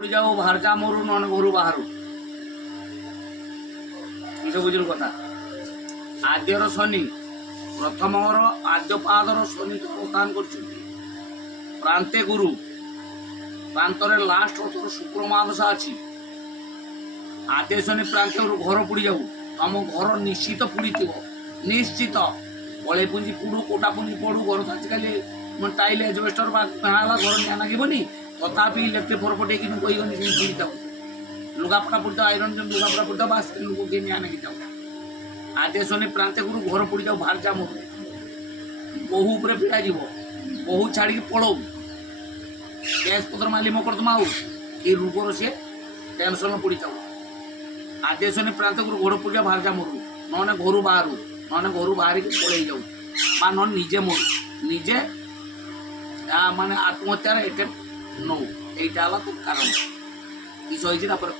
যাও ভারজা মরু নন ঘরু বাহারু এসব বুঝুন কথা আদ্যর শনি প্রথমর আদ্য পাদর শনি অবস্থান করছেন প্রান্তে গুরু প্রান্তরে লাস্ট অথর শুক্র মহাদশা আছে আদ্য শনি প্রান্তে ঘর পুড়ি যাও তম ঘর নিশ্চিত পুড়িথিব নিশ্চিত বলে পুঁজি পুড়ু কোটা পুঁজি পড়ু ঘর তো আজকালি টাইল এজবেস্টর বা মেলা ঘর নিয়ে নাগিবনি তথাপি ইলেକ୍ଟ୍ରିକ୍ ପରପଟେ କିନ୍ତୁ କହିବନି ସେମିତି ଯାଉ ଲୁଗାପଟା ପଡ଼ିଥାଉ ଆଇରନ୍ ଲୁଗାପଟା ପଡ଼ିଥାଉ ବା ସ୍ତ୍ରୀ ଲୋକ କିଏ ନିଆ ନାଗି ଯାଉ ଆଦେ ଶନି ପ୍ରାନ୍ତେ ଗୁରୁ ଘର ପଡ଼ି ଯାଉ ବାହାର ଯା ମରୁ ବୋହୁ ଉପରେ ପିଡ଼ା ଯିବ ବୋହୁ ଛାଡ଼ିକି ପଳଉ ଗ୍ୟାସ୍ ପତ୍ର ମାଲି ମକରଦମା ଆଉ ଏ ରୋଗର ସିଏ ଟେନସନ୍ ପଡ଼ିଥାଉ ଆଦେ ଶନି ପ୍ରାନ୍ତେ ଗୁରୁ ଘର ପଡ଼ି ଯାଉ ବାହାର ଯା ମରୁ ନହେଲେ ଘରୁ ବାହାରୁ ନହେଲେ ଘରୁ ବାହାରିକି ପଳେଇ ଯାଉ ବା ନହେଲେ ନିଜେ ମରୁ ନିଜେ ମାନେ ଆତ୍ମହତ୍ୟାର ଏଟେମ୍ପ୍ଟ ନଉ এইটা হলো তোর কারণ কিছু হয়েছে তারপরে